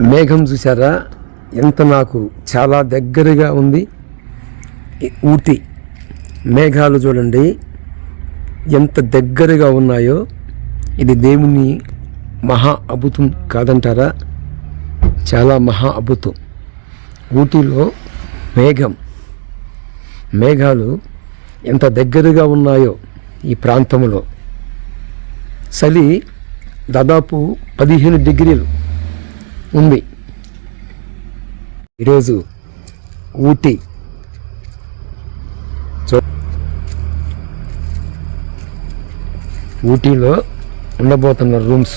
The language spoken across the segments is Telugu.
మేఘం చూసారా ఎంత నాకు చాలా దగ్గరగా ఉంది. ఊటీ మేఘాలు చూడండి. ఎంత దగ్గరగా ఉన్నాయో. ఇది దేవుని మహా అద్భుతం కాదంటారా? చాలా మహా అద్భుతం. ఊటీలో మేఘం. మేఘాలు ఎంత దగ్గరగా ఉన్నాయో ఈ ప్రాంతంలో. చలి దాదాపు పదిహేను డిగ్రీలు. ఉంది. ఈరోజు ఊటీ. ఊటీలో ఉండబోతున్న రూమ్స్.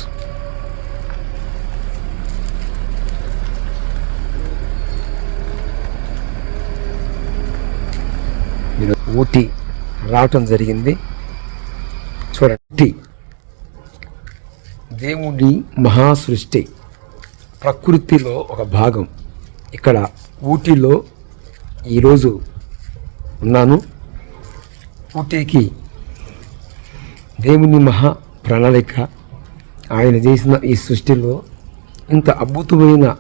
ఊటీ రావటం జరిగింది. చూడండి. దేవుడి మహాసృష్టి. ప్రకృతిలో ఒక భాగం. ఇక్కడ ఊటీలో ఈరోజు ఉన్నాను. ఊటీకి దేవుని మహా ప్రణాళిక. ఆయన చేసిన ఈ సృష్టిలో ఇంత అద్భుతమైన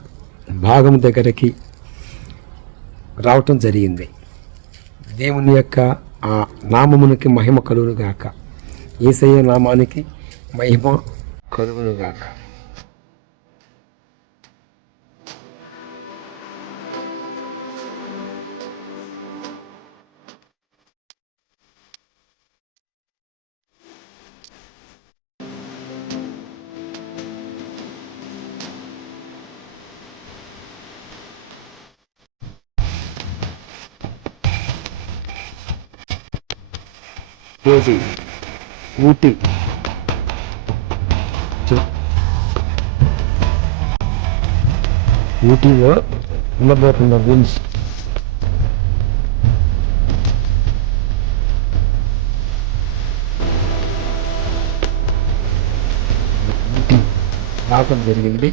భాగం దగ్గరికి రావటం జరిగింది. దేవుని యొక్క ఆ నామమునికి మహిమ కలుగునుగాక. ఏసయ్య నామానికి మహిమ కలుగునుగాక. రోజు ఊటీ చూ- ఊటీలో ఉండబోతున్న రూమ్స్ ఊటీ రావటం జరిగింది